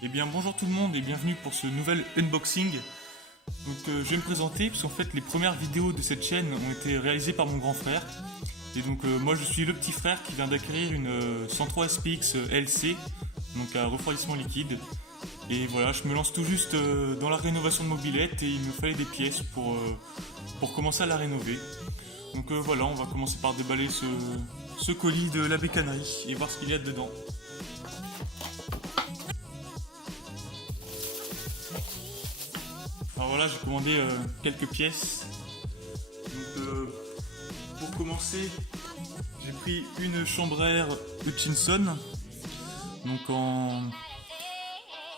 Eh bien bonjour tout le monde et bienvenue pour ce nouvel unboxing. Donc je vais me présenter parce qu'en fait les premières vidéos de cette chaîne ont été réalisées par mon grand frère. Et donc moi je suis le petit frère qui vient d'acquérir une 103 SPX LC, donc à refroidissement liquide. Et voilà, je me lance tout juste dans la rénovation de mobilette et il me fallait des pièces pour commencer à la rénover. Donc voilà, on va commencer par déballer ce colis de la bécannerie et voir ce qu'il y a dedans. Alors voilà, j'ai commandé quelques pièces. Donc pour commencer, j'ai pris une chambre à air Hutchinson, donc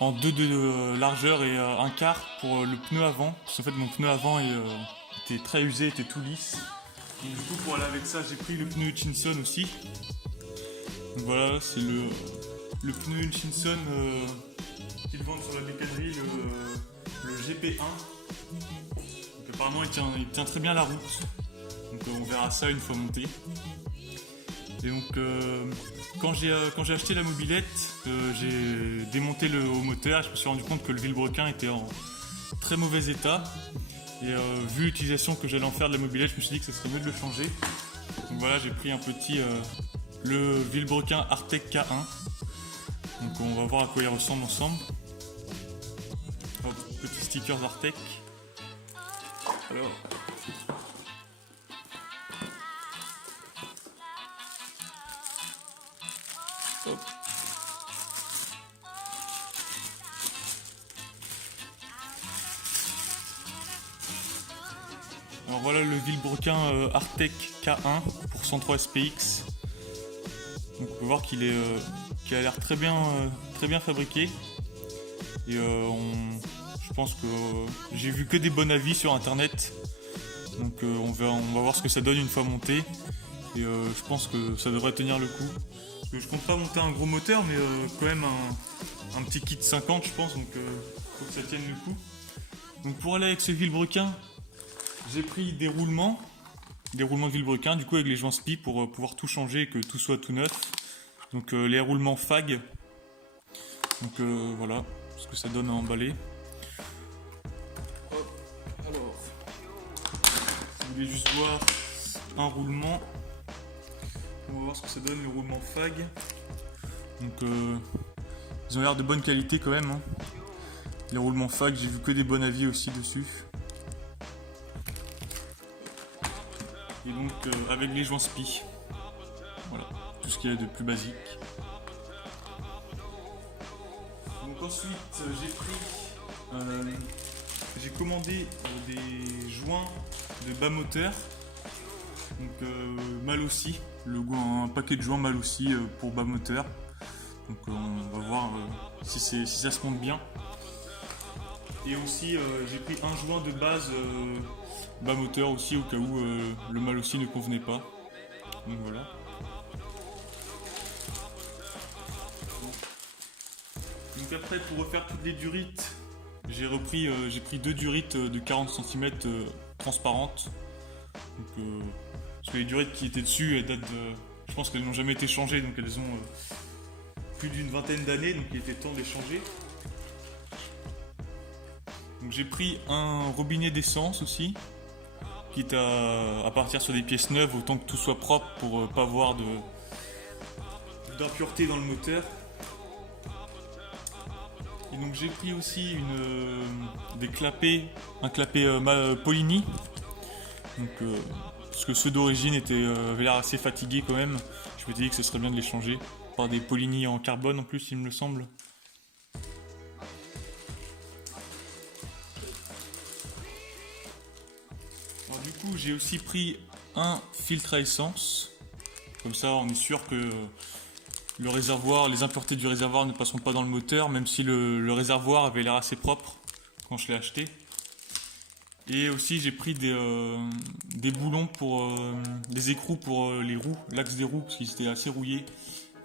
en 2 de largeur et 1/4 pour le pneu avant. Parce qu'en fait mon pneu avant était très usé, était tout lisse. Donc du coup pour aller avec ça, j'ai pris le pneu Hutchinson aussi. Donc voilà, c'est le pneu Hutchinson qu'ils vendent sur la bécannerie, le GP1. Donc apparemment il tient très bien la route. Donc on verra ça une fois monté. Et donc quand j'ai acheté la mobilette, j'ai démonté le haut moteur et je me suis rendu compte que le vilebrequin était en très mauvais état. Et vu l'utilisation que j'allais en faire de la mobilette, je me suis dit que ce serait mieux de le changer. Donc voilà, j'ai pris un petit le vilebrequin Artec K1. Donc on va voir à quoi il ressemble ensemble. Hop, petit stickers Artec. Alors. Hop. Alors voilà le vilebrequin Artec K1 pour 103 SPX. Donc on peut voir qu'il a l'air très bien fabriqué. Et je pense que j'ai vu que des bons avis sur internet. Donc on va voir ce que ça donne une fois monté. Et je pense que ça devrait tenir le coup. Parce que je compte pas monter un gros moteur, mais quand même un petit kit 50 je pense. Donc faut que ça tienne le coup. Donc pour aller avec ce vilebrequin, j'ai pris des roulements de vilebrequin du coup avec les joints spi pour pouvoir tout changer et que tout soit tout neuf. Donc les roulements FAG. Donc voilà ce que ça donne à emballer. Hop, alors, si vous voulez juste voir un roulement, on va voir ce que ça donne le roulement FAG. Donc ils ont l'air de bonne qualité quand même, hein. Les roulements FAG, j'ai vu que des bons avis aussi dessus. Et donc avec les joints spi. Voilà, tout ce qu'il y a de plus basique. Donc ensuite j'ai commandé des joints de bas moteur. Donc Malossi, un paquet de joints Malossi pour bas moteur. Donc on va voir si ça se monte bien. Et aussi j'ai pris un joint de base bas moteur aussi au cas où le Malossi ne convenait pas. Donc voilà. Donc après pour refaire toutes les durites, j'ai pris 2 durites de 40 cm transparentes. Donc, parce que les durites qui étaient dessus, elles datent de, je pense qu'elles n'ont jamais été changées, donc elles ont plus d'une vingtaine d'années, donc il était temps de les changer. Donc j'ai pris un robinet d'essence aussi, quitte à partir sur des pièces neuves, autant que tout soit propre pour pas avoir d'impureté dans le moteur. Et donc j'ai pris aussi un clapet Polini. Donc, parce que ceux d'origine avaient l'air assez fatigués quand même. Je m'étais dit que ce serait bien de les changer par des Polini en carbone en plus, il me semble. Alors du coup j'ai aussi pris un filtre à essence. Comme ça on est sûr que les impuretés du réservoir ne passeront pas dans le moteur, même si le réservoir avait l'air assez propre quand je l'ai acheté. Et aussi j'ai pris des boulons des écrous pour les roues, l'axe des roues, parce qu'ils étaient assez rouillés.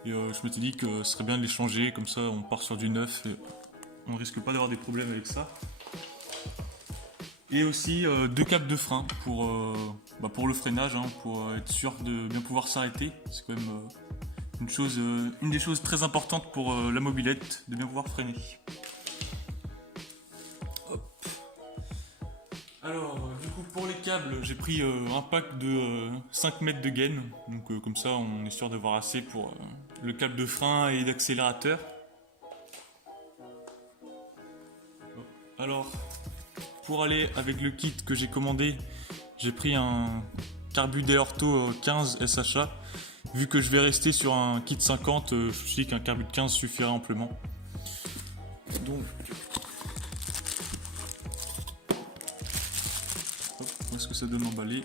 Et je m'étais dit que ce serait bien de les changer, comme ça on part sur du neuf et on ne risque pas d'avoir des problèmes avec ça. Et aussi 2 câbles de frein pour le freinage, hein, pour être sûr de bien pouvoir s'arrêter. C'est quand même une des choses très importantes pour la mobilette, de bien pouvoir freiner. Alors, du coup, pour les câbles, j'ai pris un pack de 5 mètres de gaine. Donc, comme ça, on est sûr d'avoir assez pour le câble de frein et d'accélérateur. Alors, pour aller avec le kit que j'ai commandé, j'ai pris un Carbu Orto 15 SHA. Vu que je vais rester sur un kit 50, je me suis dit qu'un Carbu de 15 suffirait amplement. Donc, où est-ce que ça donne emballé?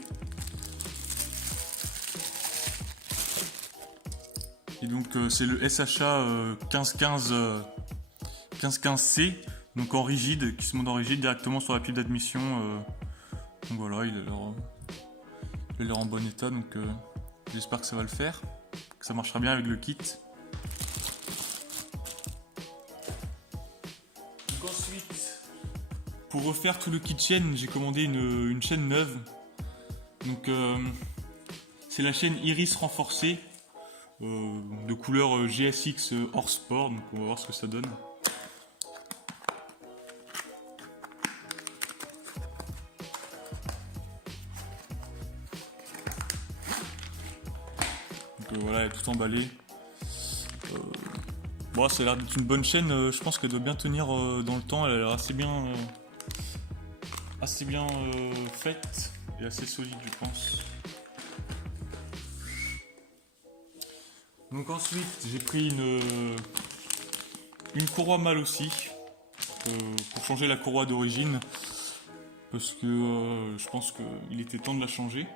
Et donc c'est le SHA 1515C, donc en rigide, qui se monte en rigide directement sur la pile d'admission. Donc voilà, il a l'air en bon état, donc j'espère que ça va le faire, que ça marchera bien avec le kit. Donc ensuite, pour refaire tout le kit chaîne, j'ai commandé une chaîne neuve. Donc c'est la chaîne Iris renforcée de couleur GSX hors sport. Donc on va voir ce que ça donne. Donc voilà, elle est tout emballée. Bon, ça a l'air d'être une bonne chaîne. Je pense qu'elle doit bien tenir dans le temps. Elle a l'air assez bien faite et assez solide, je pense. Donc ensuite, j'ai pris une courroie mâle aussi pour changer la courroie d'origine, parce que je pense qu'il était temps de la changer.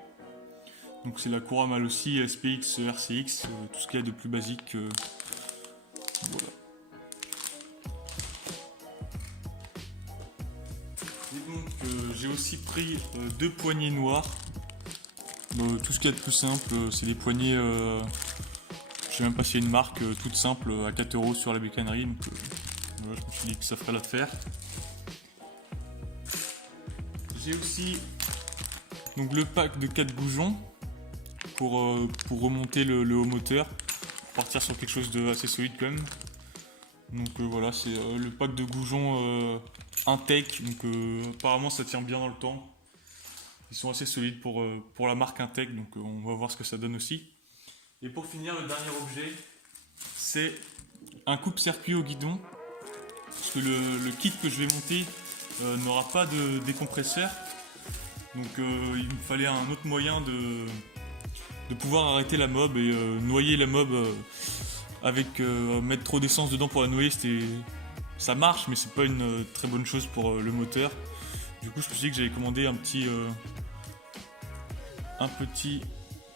Donc c'est la courroie mâle aussi SPX RCX, tout ce qu'il y a de plus basique. Voilà. Et donc j'ai aussi pris deux poignées noires. Tout ce qu'il y a de plus simple, c'est les poignées. Je sais même pas s'il y a une marque toute simple à 4 € sur la bécannerie. Donc voilà, je me suis dit que ça ferait l'affaire. J'ai aussi donc le pack de 4 boujons pour remonter le haut moteur, pour partir sur quelque chose d'assez solide quand même. Donc voilà, c'est le pack de goujons Intec. Donc apparemment ça tient bien dans le temps. Ils sont assez solides pour la marque Intec, donc on va voir ce que ça donne aussi. Et pour finir, le dernier objet, c'est un coupe-circuit au guidon. Parce que le kit que je vais monter n'aura pas de décompresseur. Donc il me fallait un autre moyen de pouvoir arrêter la mob et noyer la mob avec mettre trop d'essence dedans pour la noyer. Ça marche, mais c'est pas une très bonne chose pour le moteur. Du coup, je me suis dit que j'allais commander un petit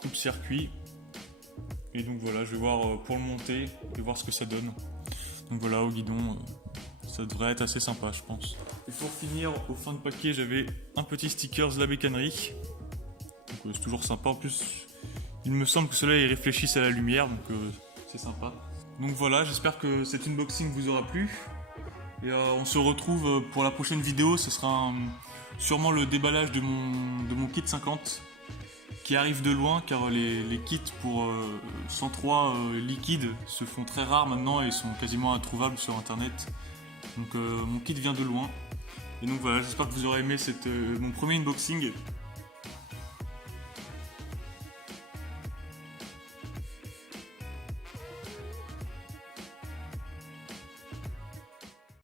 coupe-circuit. Et donc voilà, je vais voir pour le monter et voir ce que ça donne. Donc voilà, au guidon, ça devrait être assez sympa, je pense. Et pour finir, au fin de paquet, j'avais un petit stickers La Bécannerie. Donc c'est toujours sympa. En plus, il me semble que ceux-là, ils réfléchissent à la lumière, donc c'est sympa. Donc voilà, j'espère que cet unboxing vous aura plu. Et on se retrouve pour la prochaine vidéo. Ce sera sûrement le déballage de mon kit 50. Qui arrive de loin, car les kits pour 103 liquides se font très rares maintenant et sont quasiment introuvables sur internet. Donc mon kit vient de loin. Et donc voilà, j'espère que vous aurez aimé mon premier unboxing.